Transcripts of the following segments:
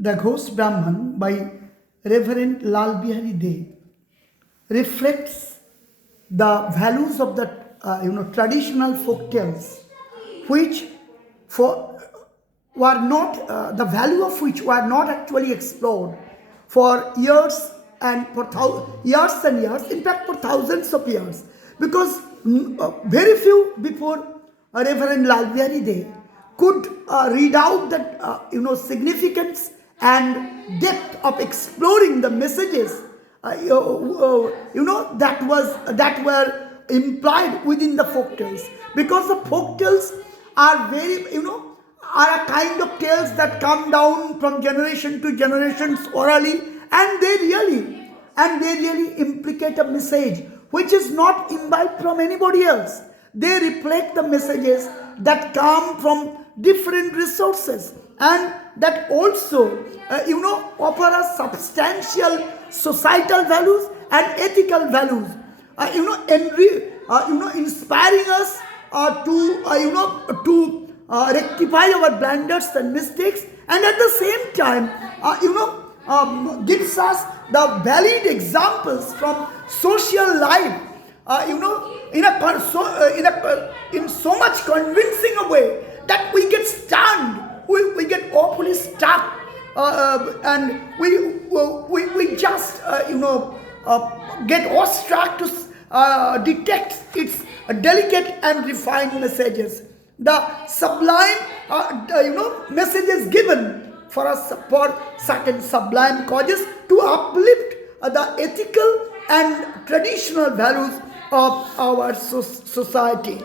The Ghost Brahman by Reverend Lal Bihari Dey reflects the values of the traditional folk tales, which for were not the value of which were not actually explored for years and years and years, in fact for thousands of years, because very few before Reverend Lal Bihari Dey could read out the significance and depth of exploring the messages that were implied within the folk tales, because the folk tales are are a kind of tales that come down from generation to generations orally, and they really implicate a message which is not imbibed from anybody else. They reflect the messages that come from different resources, and that also offer us substantial societal values and ethical values, inspiring us to rectify our blunders and mistakes, and at the same time gives us the valid examples from social life, in so much convincing a way that we get stunned, we get awfully stuck, and we just get awestruck to detect its delicate and refined messages, the sublime messages given for us for certain sublime causes to uplift the ethical and traditional values of our society,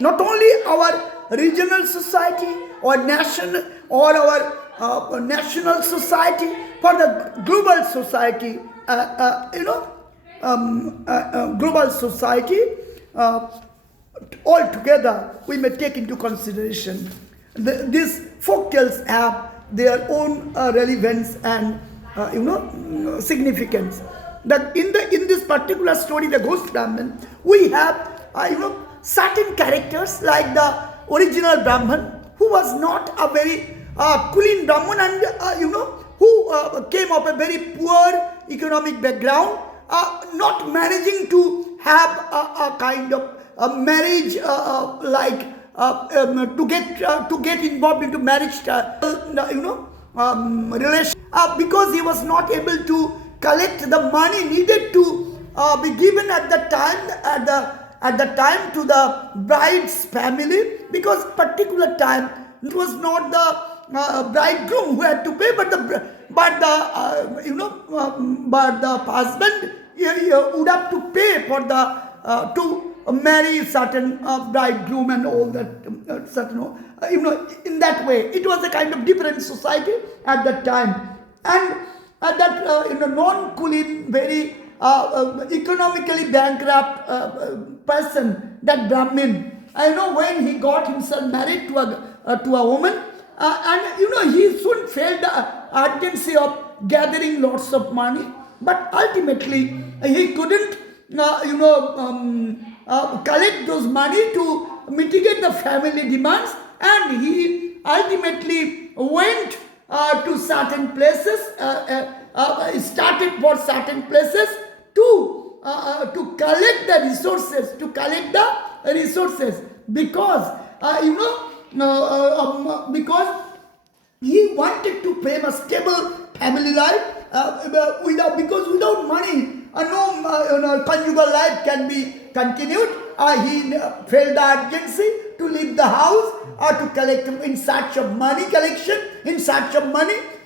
not only our regional society or national or our national society, for the global society, global society altogether we may take into consideration. These folk tales have their own relevance and significance. That in this particular story, the Ghost Brahman, we have certain characters like the original Brahman, who was not a very clean Brahman, and who came of a very poor economic background, not managing to have a kind of a marriage to get involved into marriage relation, because he was not able to collect the money needed to be given at the time to the bride's family, because particular time it was not the bridegroom who had to pay, but the husband would have to pay for the to marry certain bridegroom and all that certain in that way. It was a kind of different society at that time, and that non-Kulin, very economically bankrupt person, that Brahmin, when he got himself married to a woman, and he soon felt the urgency of gathering lots of money, but ultimately he couldn't collect those money to mitigate the family demands, and he ultimately went to certain places, started for certain places to collect the resources, because because he wanted to frame a stable family life, because without money no conjugal life can be continued. He felt the urgency to leave the house to collect in search of money,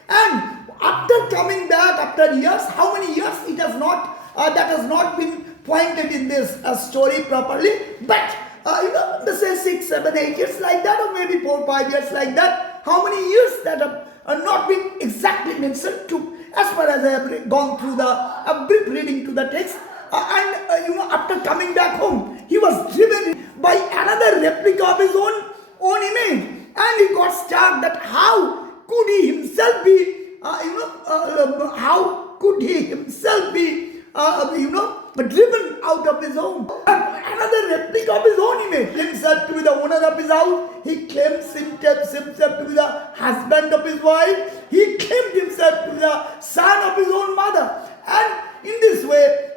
and after coming back after years, how many years it has not that has not been pointed in this story properly, but say 6, 7, 8 years like that, or maybe 4, 5 years like that. How many years that have not been exactly mentioned to, as far as I have gone through a brief reading to the text, and after coming back home, he was driven by another replica of his own image, and he got stuck that how could he himself be driven out of his own, another replica of his own image, himself to be the owner of his house. He claims himself to be the husband of his wife. He claimed himself the son of his own mother. And in this way,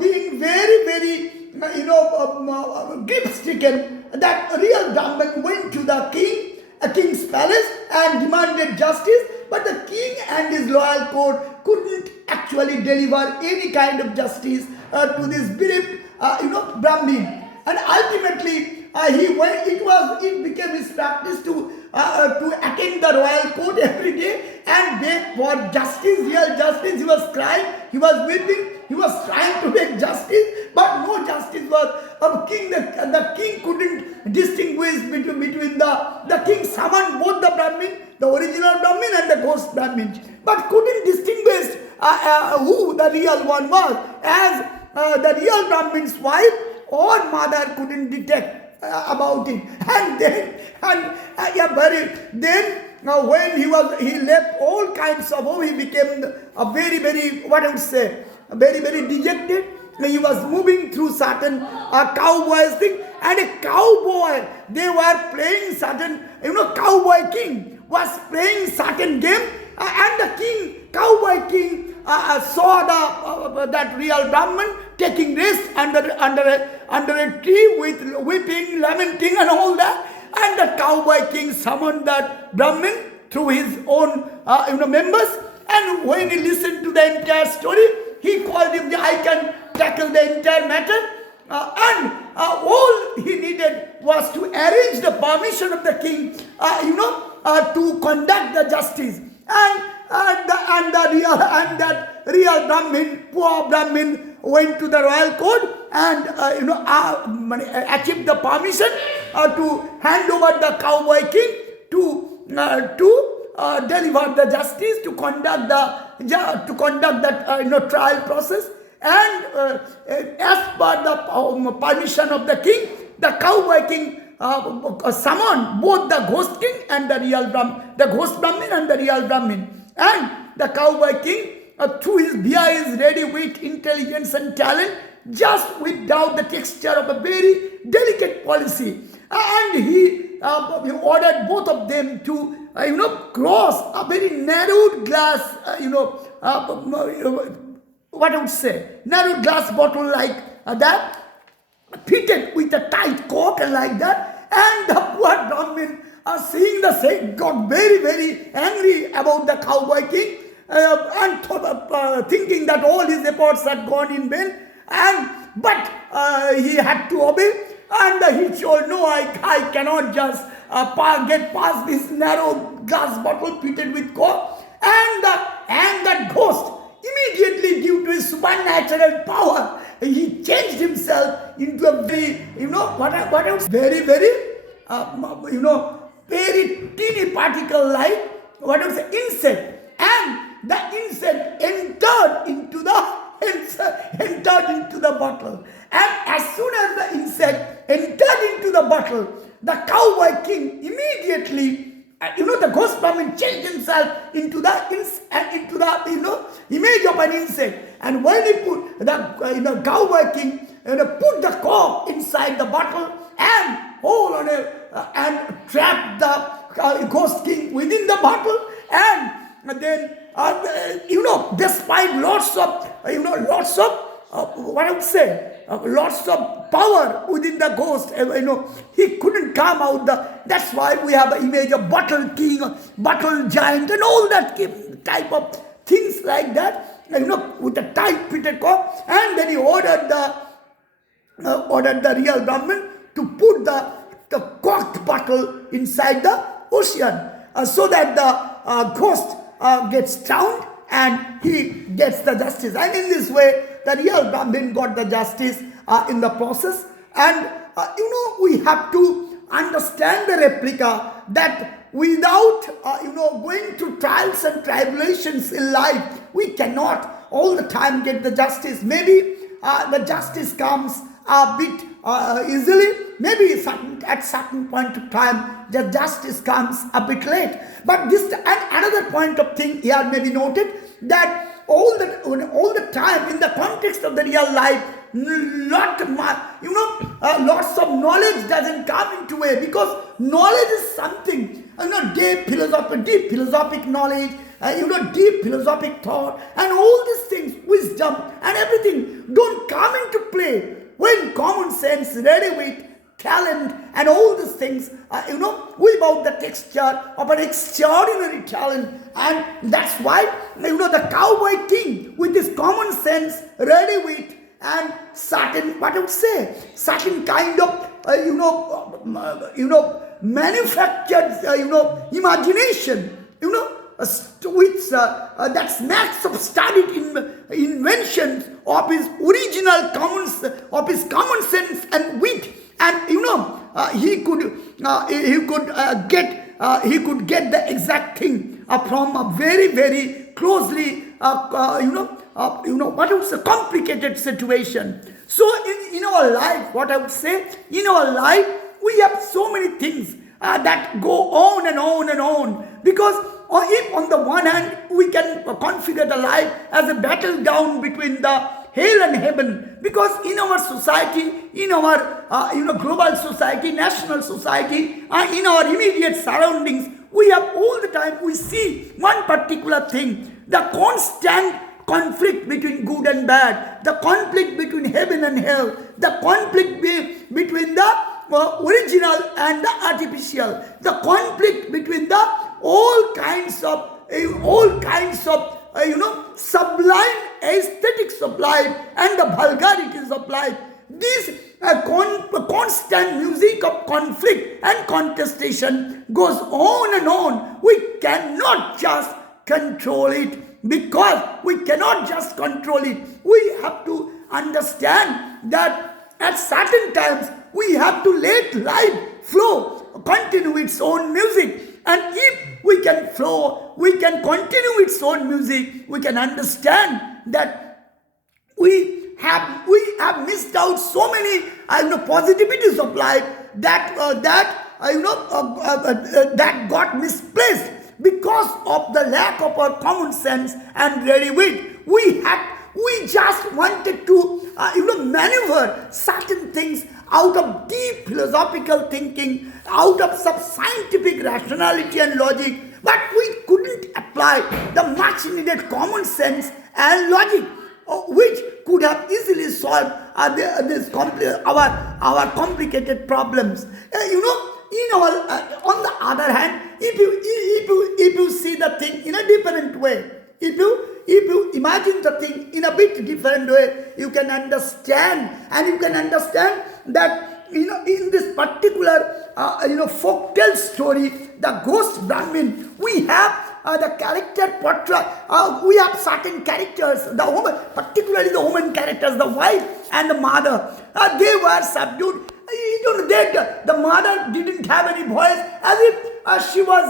being very, very, grief-stricken, that real Brahman went to the king's palace and demanded justice. But the king and his loyal court couldn't actually deliver any kind of justice to this bereaved, Brahmin. And ultimately, it became his practice to attend the royal court every day and beg for justice, real justice. He was crying, he was weeping, he was trying to make justice, but no justice was. The king couldn't distinguish between the king summoned both the Brahmin, the original Brahmin and the ghost Brahmin, but couldn't distinguish who the real one was, as the real Brahmin's wife or mother couldn't detect about it. And when he left all kinds of he became a very, very, very, very dejected. He was moving through certain cowboys thing, and a cowboy, they were playing certain, cowboy king was playing certain game, and the cowboy king saw that real Brahman taking rest under a tree with weeping, lamenting and all that. And the cowboy king summoned that Brahmin through his own members. And when he listened to the entire story, he called him, I can tackle the entire matter. And all he needed was to arrange the permission of the king, to conduct the justice. And that real Brahmin, poor Brahmin, went to the royal court and achieved the permission to hand over the cowboy king to deliver the justice, to conduct that trial process. And as per the permission of the king, the cowboy king summoned both the ghost king and the real Brahmin, the ghost Brahmin and the real Brahmin. And the cowboy king, through his ready wit, intelligence and talent, just whipped out the texture of a very delicate policy. And he ordered both of them to, cross a very narrowed glass, narrow glass bottle like that, fitted with a tight cork and like that. And the poor Brahmin, seeing the same, got very, very angry about the cowboy king, and thinking that all his efforts had gone in vain. But he had to obey, and he told, no, I cannot just get past this narrow glass bottle fitted with cork. And that ghost, immediately due to his supernatural power, he changed himself into a very, very, very, very teeny particle like, insect. And the insect entered into the bottle. And as soon as the insect entered into the bottle, the cowboy king immediately, the ghost Brahmin changed himself into the image of an insect. And when he put the cowboy king, put the cork inside the bottle and and trapped the ghost king within the bottle. And then despite lots of power within the ghost, he couldn't come out. That's why we have an image of bottle king, bottle giant, and all that type of things like that, with a tight fitted cork. And then he ordered the real Brahmin to put the corked bottle inside the ocean, so that the ghost gets drowned and he gets the justice. And in this way, the real Brahmin got the justice in the process. And we have to understand the replica, that without going through trials and tribulations in life, we cannot all the time get the justice. Maybe the justice comes a bit easily. Maybe at certain point of time, the justice comes a bit late. But another point of thing here may be noted, that all the time in the context of the real life, lots of knowledge doesn't come into way, because knowledge is something, deep philosophic knowledge, deep philosophic thought, and all these things, wisdom and everything don't come into play when common sense, ready wit, talent, and all these things, weave out the texture of an extraordinary talent. And that's why, the cowboy king with his common sense, ready wit, and certain, certain kind of, manufactured, imagination, which that smacks of studied inventions of his original common sense and wit. And he could get the exact thing from a very, very closely complicated situation. So in our life, what I would say, in our life we have so many things that go on and on and on, because if on the one hand we can configure the life as a battleground between the hell and heaven, because in our society, in our global society, national society, in our immediate surroundings, we have all the time, we see one particular thing, the constant conflict between good and bad, the conflict between heaven and hell, the conflict between the original and the artificial, the conflict between the all kinds of sublime aesthetics of life and the vulgarities of life. This constant music of conflict and contestation goes on and on. We cannot just control it, because we cannot just control it. We have to understand that at certain times we have to let life flow, continue its own music. And if we can flow, we can continue its own music, we can understand that we have missed out so many positivities of life that got misplaced because of the lack of our common sense and ready wit. We just wanted to maneuver certain things out of deep philosophical thinking, out of some scientific rationality and logic, but we couldn't apply the much needed common sense and logic, which could have easily solved our complicated problems. On the other hand, if you see the thing in a different way, if you imagine the thing in a bit different way, you can understand, and you can understand that in this particular folktale story, the ghost Brahmin, we have the character portrait. We have certain characters, the woman, particularly the woman characters, the wife and the mother. They were subdued. The mother didn't have any voice, as if she was,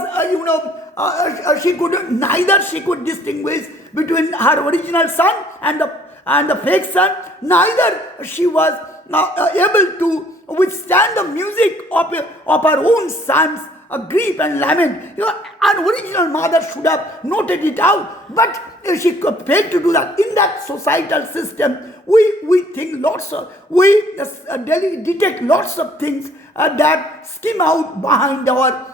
she could distinguish between her original son and the fake son. Neither she was able to withstand the music of her own son's grief and lament. An original mother should have noted it out, but she failed to do that. In that societal system, we think we detect lots of things that skim out behind our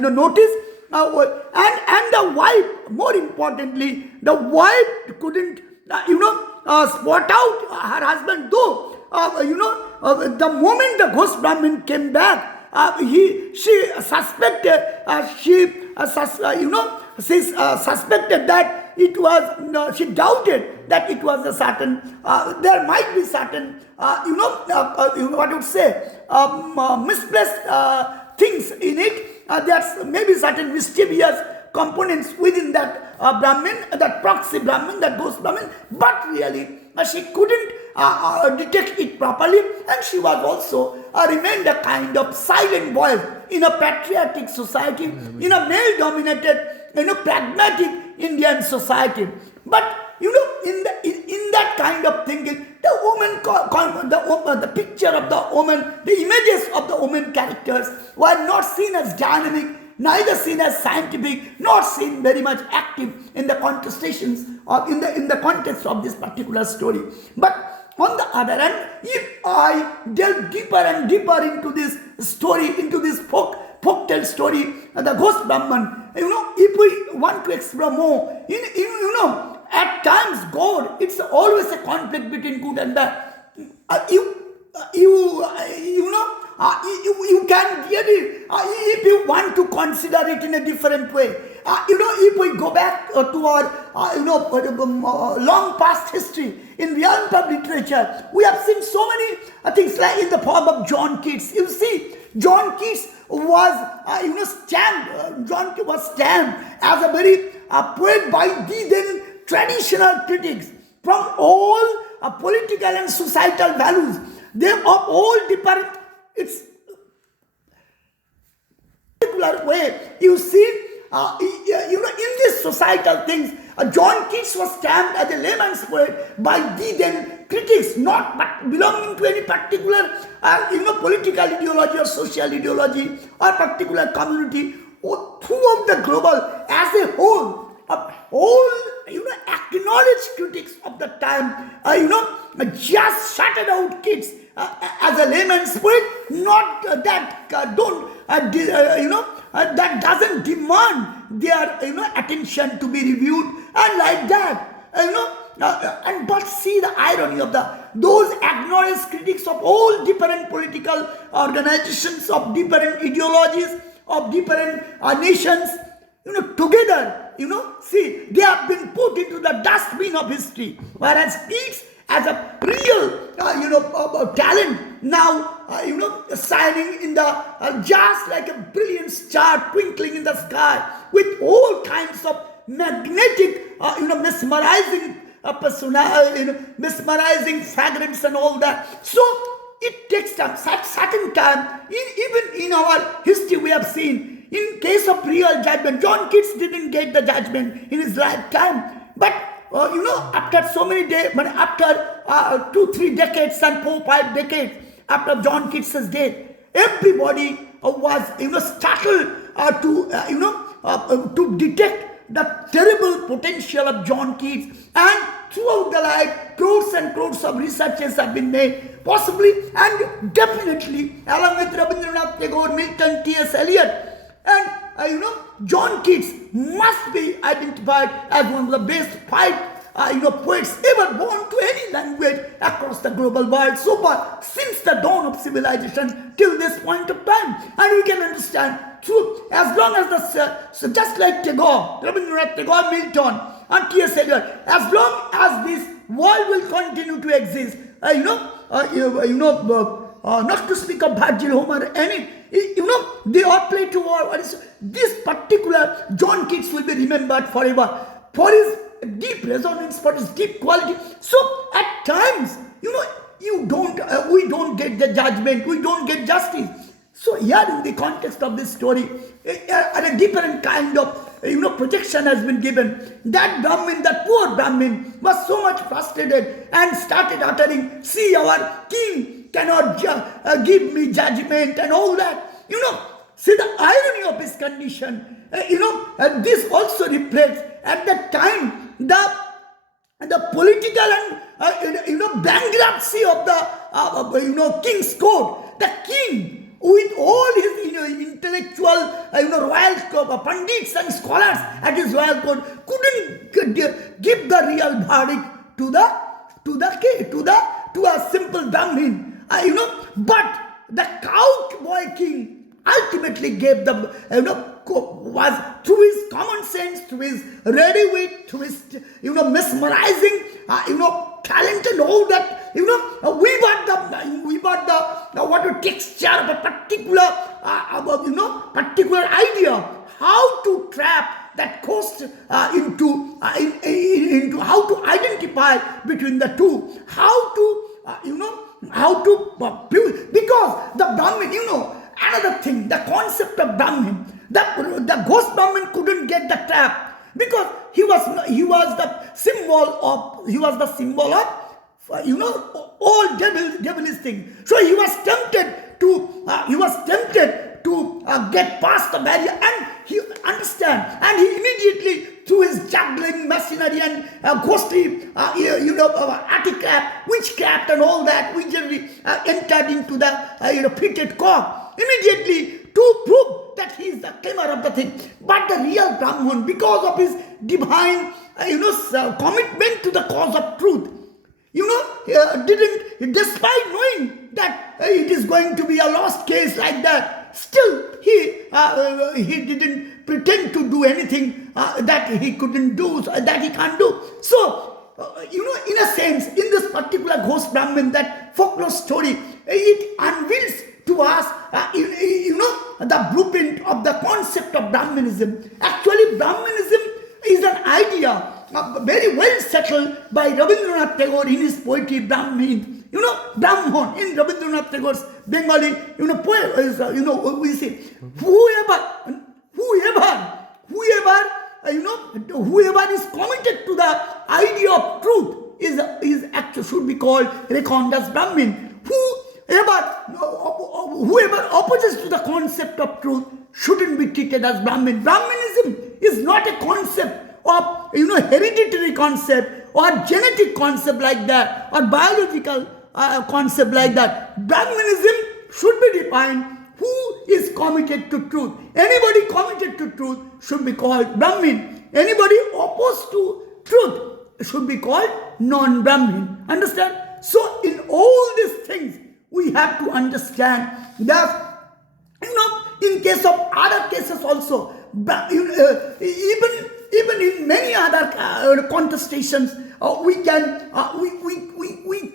notice. And the wife, more importantly, the wife couldn't spot out her husband, though the moment the ghost Brahmin came back, she suspected that it was, she doubted that it was a certain, there might be certain, misplaced things in it. There's maybe certain mischievous components within that Brahmin, that proxy Brahmin, that ghost Brahmin, but really she couldn't detect it properly, and she was also remained a kind of silent voice in a patriotic society, in a male-dominated, pragmatic Indian society. But in that kind of thinking, the woman, the picture of the woman, the images of the woman characters were not seen as dynamic, neither seen as scientific, nor seen very much active in the contestations or in the context of this particular story. But on the other hand, if I delve deeper and deeper into this story, into this folk folktale story, the ghost Brahman. If we want to explore more, at times God, it's always a conflict between good and bad. You can really, if you want to consider it in a different way. If we go back to our, long past history in realm of literature, we have seen so many things like in the form of John Keats. You see, John Keats was stamped. John Keats was stamped as a very poet by the then traditional critics from all political and societal values. They are all different. It's particular way. You see, in these societal things, John Keats was stamped as a layman's poet by the then critics, not belonging to any particular, political ideology or social ideology or particular community or throughout the global as a whole. Acknowledged critics of the time, just shouted out Keats as a layman's poet, not that that doesn't demand their attention to be reviewed and like that, but see the irony of those acknowledged critics of all different political organizations, of different ideologies, of different nations, together, see, they have been put into the dustbin of history. Whereas Keats, as a real, talent, now, shining in the, just like a brilliant star twinkling in the sky with all kinds of magnetic, mesmerizing mesmerizing fragrance and all that. So, it takes time, certain time, even in our history we have seen, in case of real judgment, John Keats didn't get the judgment in his lifetime. But, after so many days, but after 2-3 decades and 4-5 decades after John Keats' death, everybody was, startled to detect the terrible potential of John Keats. And throughout the life, crores and crores of researches have been made, possibly and definitely, along with Rabindranath Tagore, Milton, T.S. Eliot, and John Keats must be identified as one of the best 5 poets ever born to any language across the global world so far, since the dawn of civilization till this point of time. And we can understand through, as long as just like Tagore, Rabindranath Tagore, Milton, and T.S. Eliot, as long as this world will continue to exist, not to speak of Virgil, Homer, any, they all play to war. This particular John Keats will be remembered forever for his deep resonance, for his deep quality. So at times, we don't get the judgment, we don't get justice. So here in the context of this story, a different kind of projection has been given. That Brahmin, that poor Brahmin, was so much frustrated and started uttering, "See, our king cannot give me judgment," and all that. See the irony of his condition. This also reflects at that time the political and bankruptcy of the king's court. The king, with all his intellectual royal pundits and scholars at his royal court, couldn't give the real verdict to a simple Brahmin. But the cowboy king ultimately gave was through his common sense, through his ready wit, through his mesmerizing talent and all that, we got the what a texture of a particular particular idea, how to trap that cost into how to identify between the two, how to because the Brahmin, another thing, the concept of Brahmin, the ghost Brahmin couldn't get the trap because he was the symbol of all devilish things. So he was tempted to get past the barrier, and he understand, and he immediately, through his juggling machinery and ghostly, articraft, witchcraft and all that, we generally entered into the fitted cock. Immediately to prove that he is the claimer of the thing. But the real Brahman, because of his divine, commitment to the cause of truth, despite knowing that it is going to be a lost case like that, still he didn't pretend to do anything that he couldn't do, that he can't do. So, in a sense, in this particular Ghost Brahman, that folklore story, it unveils to us, the blueprint of the concept of Brahmanism. Actually, Brahmanism is an idea very well settled by Rabindranath Tagore in his poetry Brahmin. Brahman in Rabindranath Tagore's Bengali, poem is, we say, whoever is committed to the idea of truth is actually should be called reckoned as Brahmin. Whoever opposes to the concept of truth shouldn't be treated as Brahmin. Brahmanism is not a concept of hereditary concept or genetic concept like that, or biological concept like that. Brahmanism should be defined who is committed to truth. Anybody committed to truth should be called Brahmin. Anybody opposed to truth should be called non-Brahmin. Understand? So in all these things, we have to understand that, in case of other cases also, even in many other contestations, we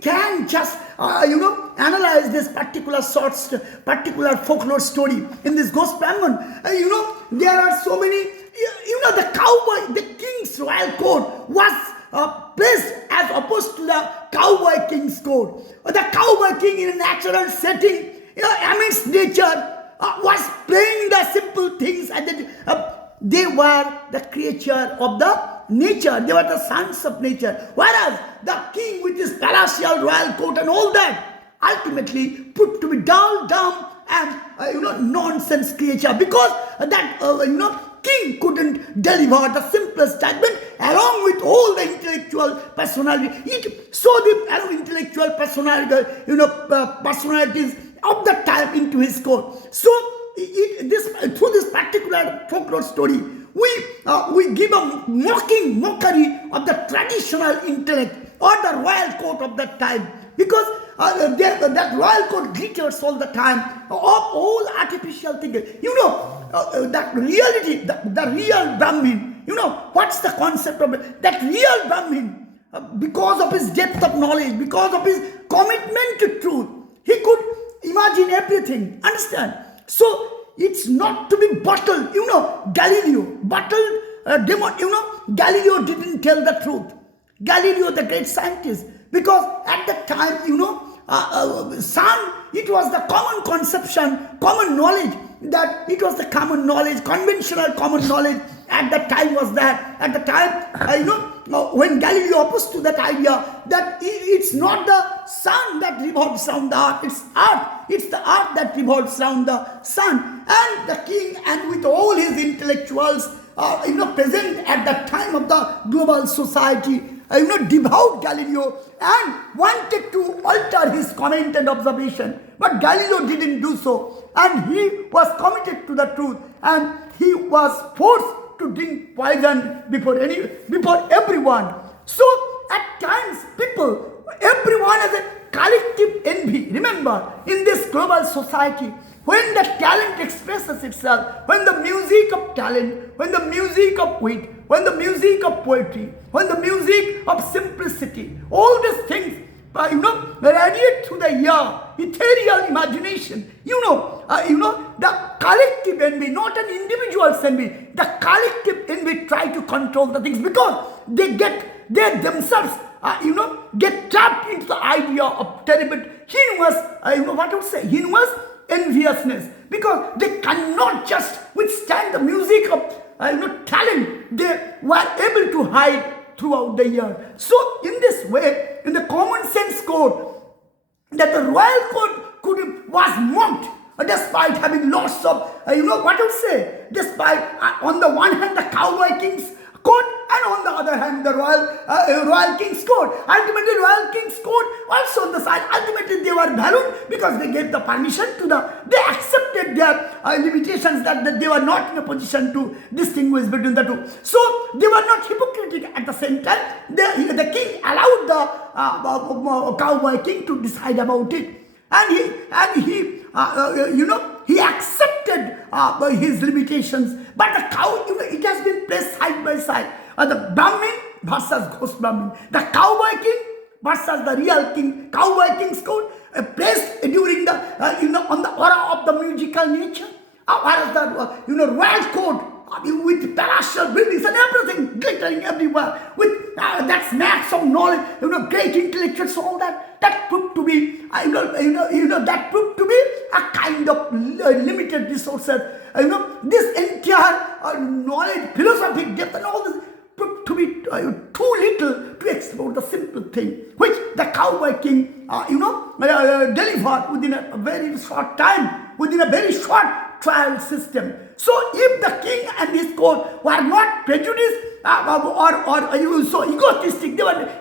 can just analyze this particular folklore story in this Ghost Brahman. There are so many. The cowboy, the king's royal court was placed as opposed to the cowboy king's court. The cowboy king in a natural setting, amidst nature, was playing the simple things, and they were the creature of the nature. They were the sons of nature. Whereas the king with his palatial royal court and all that, ultimately put to be dull, dumb, and nonsense creature, because that king couldn't deliver the simplest judgment along with all the intellectual personality. It saw the intellectual personalities of the time into his court. So through this particular folklore story, we give a mockery of the traditional intellect or the royal court of that time, because that royal court glitters all the time of all artificial things. That reality, the real Brahmin, what's the concept of it? That real Brahmin, because of his depth of knowledge, because of his commitment to truth, he could imagine everything. Understand? So it's not to be bottled. Galileo bottled Galileo didn't tell the truth. Galileo, the great scientist, because at that time, sun, it was the common conception, common knowledge, that it was the common knowledge, conventional common knowledge at that time was that. At the time, when Galileo opposed to that idea that it's not the sun that revolves around the earth, it's earth. It's the earth that revolves around the sun. And the king, and with all his intellectuals, present at the time of the global society, devout Galileo and wanted to alter his comment and observation. But Galileo didn't do so. And he was committed to the truth. And he was forced to drink poison before everyone. So at times everyone has a collective envy. Remember, in this global society, when the talent expresses itself, when the music of talent, when the music of wit, when the music of poetry, when the music of simplicity, all these things, radiate through the air, ethereal imagination, the collective envy, not an individual's envy, the collective envy try to control the things, because they themselves, get trapped into the idea of terrible, heinous enviousness, because they cannot just withstand the music of talent. They were able to hide throughout the year. So in this way, in the common sense code, that the royal code was mocked, despite having lots of, despite on the one hand the cowboy king's court, and on the other hand the royal king's court. Ultimately, royal king's court also on the side, ultimately they were valued because they gave the permission to they accepted accepted their limitations, that they were not in a position to distinguish between the two. So they were not hypocritic at the same time. The king allowed the cowboy king to decide about it. And he accepted his limitations. But the cow, it has been placed side by side. The Brahmin versus ghost Brahmin. The cowboy king versus the real king. Cowboy king's code placed during the on the aura of the musical nature. Whereas the royal code with palatial buildings and everything glittering everywhere, with that smacks of knowledge, great intellectuals, all that proved to be that proved to be a kind of limited resources. This entire knowledge, philosophic depth, and all this proved to be too little to explore the simple thing, which the cowboy king delivered within a very short time, within a very short trial system. So if the king and his court were not prejudiced or so egotistic,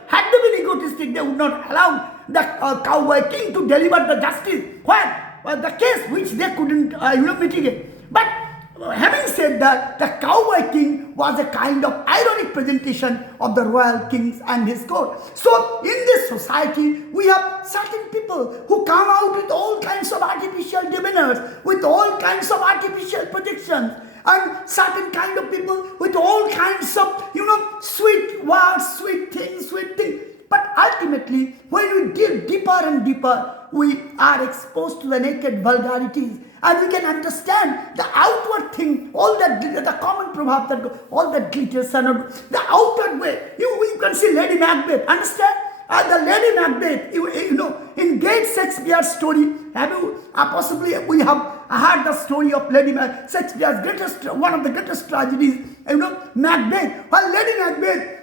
had they been egotistic, they would not allow the cowboy king to deliver the justice where the case which they couldn't mitigate. But having said that, the cowboy king was a kind of ironic presentation of the royal kings and his court. So in this society, we have certain people who come out with all kinds of artificial demeanors, with all kinds of artificial projections, and certain kind of people with all kinds of, sweet words, sweet things. But ultimately, when we dig deeper and deeper, we are exposed to the naked vulgarities, and we can understand the outward thing, all that the common proverb that all that glitters and the outward way. You can see Lady Macbeth. Understand? The Lady Macbeth, in great Shakespeare's story, have you possibly we have heard the story of Lady Macbeth, Shakespeare's one of the greatest tragedies, Macbeth. Well, Lady Macbeth,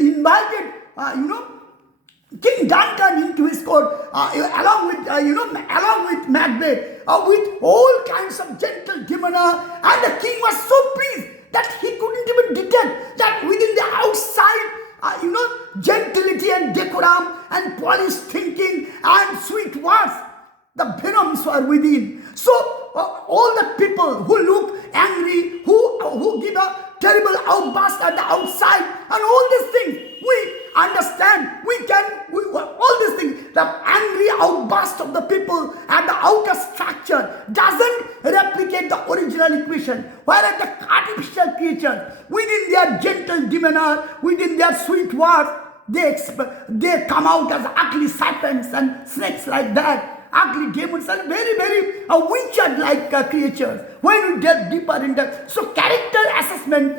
invited, King Duncan into his court, along with Macbeth, with all kinds of gentle demeanor, and the king was so pleased that he couldn't even detect that within the outside, gentility and decorum and polished thinking and sweet words, the venoms were within. So all the people who look angry, who give a terrible outburst at the outside, and all these things, we understand, all these things, the angry outburst of the people and the outer structure doesn't replicate the original equation, whereas the artificial creatures, within their gentle demeanor, within their sweet words, they come out as ugly serpents and snakes like that, ugly demons and very, very witcher-like creatures. When we delve deeper into so character assessment,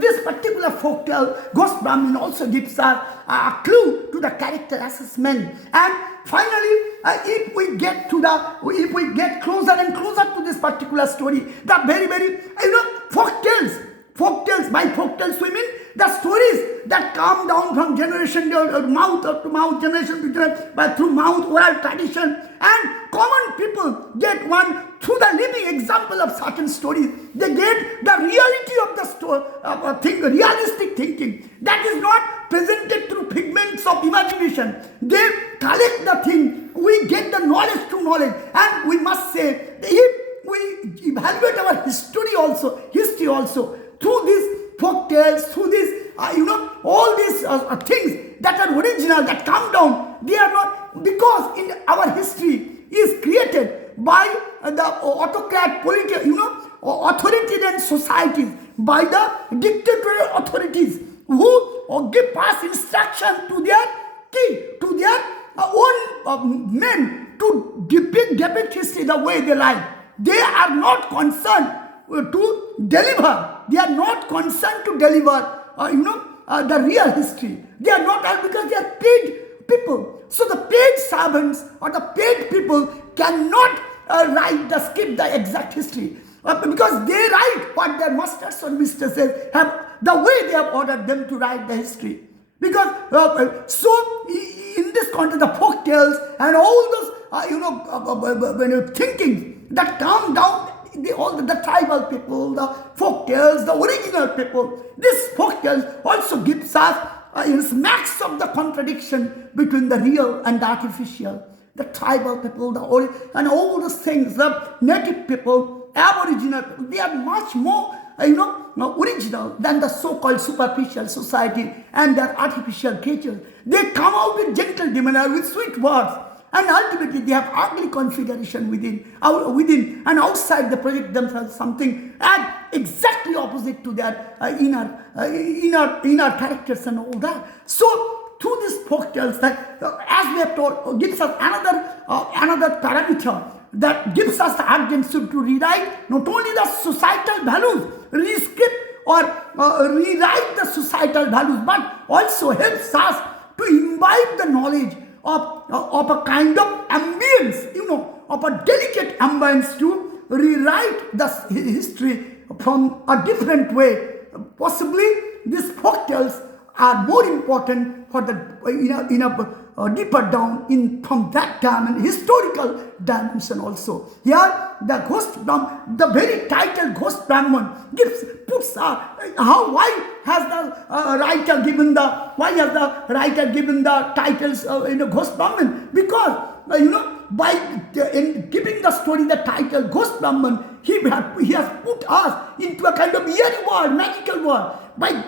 this particular folktale, Ghost Brahmin, also gives us a clue to the character assessment. And finally, if we get closer and closer to this particular story, the very, very folktales, by folktales we mean the stories that come down from generation to mouth, generation to generation, but through mouth, oral tradition, and common people get one through the living example of certain stories. They get the reality of the story, realistic thinking that is not presented through figments of imagination. They collect the thing. We get the knowledge through knowledge, and we must say, if we evaluate our history also through these folk tales, through this, all these things that are original, that come down, they are not, because in our history is created by the autocrat, authoritarian societies, by the dictatorial authorities who give pass instruction to their king, to their own men to depict history the way they like. They are not concerned to deliver. They are not concerned to deliver, the real history. They are not, because they are paid people. So the paid servants or the paid people cannot write the script, the exact history, because they write what their masters or mistresses have, the way they have ordered them to write the history. Because so in this context, the folk tales and all those thinking that come down, the tribal people, the folk tales, the original people, this folk tales also gives us smacks of the contradiction between the real and the artificial. the tribal people, and all those things, the native people, aboriginal people, they are much more, original than the so-called superficial society and their artificial creatures. They come out with gentle demeanor, with sweet words, and ultimately they have ugly configuration within and outside. They project themselves something and exactly opposite to their inner characters and all that. So through these folk tales, that as we have told, gives us another parameter that gives us the urgency to rewrite not only the societal values, rescript or rewrite the societal values, but also helps us to imbibe the knowledge of a kind of ambience, of a delicate ambience, to rewrite the history from a different way. Possibly these folk tales are more important for the deeper down from that time and historical dimension also. Here the ghost Brahman, the very title Ghost Brahman puts why has the writer given the titles Ghost Brahman? Because by giving the story the title Ghost Brahman, he has put us into a kind of eerie world, magical world, by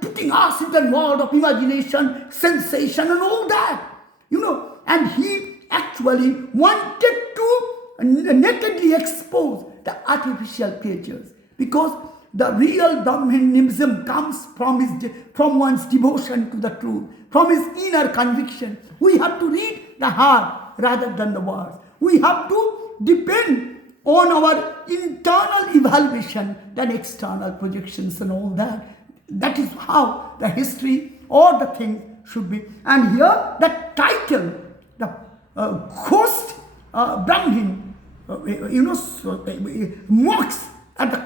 putting us in the world of imagination, sensation, and all that. And he actually wanted to nakedly expose the artificial creatures, because the real Brahmanism comes from one's devotion to the truth, from his inner conviction. We have to read the heart rather than the words. We have to depend on our internal evaluation than external projections and all that. That is how the history or the thing should be. And here the title, the Ghost Brahmin, mocks at the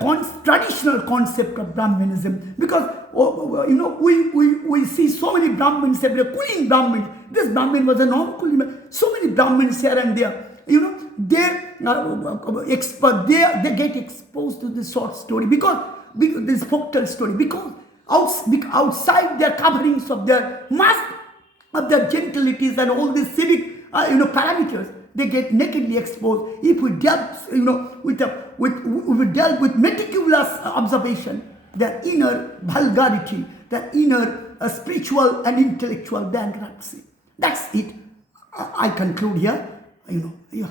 traditional concept of Brahmanism, because we see so many Brahmins everywhere, Kulin Brahmins. This Brahmin was a non-Kulin. So many Brahmins here and there. They get exposed to this short story, because this folk tale story, because outside their coverings of their mask, of their gentilities and all these civic parameters, they get nakedly exposed. If we dealt with meticulous observation, their inner vulgarity, their inner spiritual and intellectual bankruptcy. That's it. I conclude here. Yeah.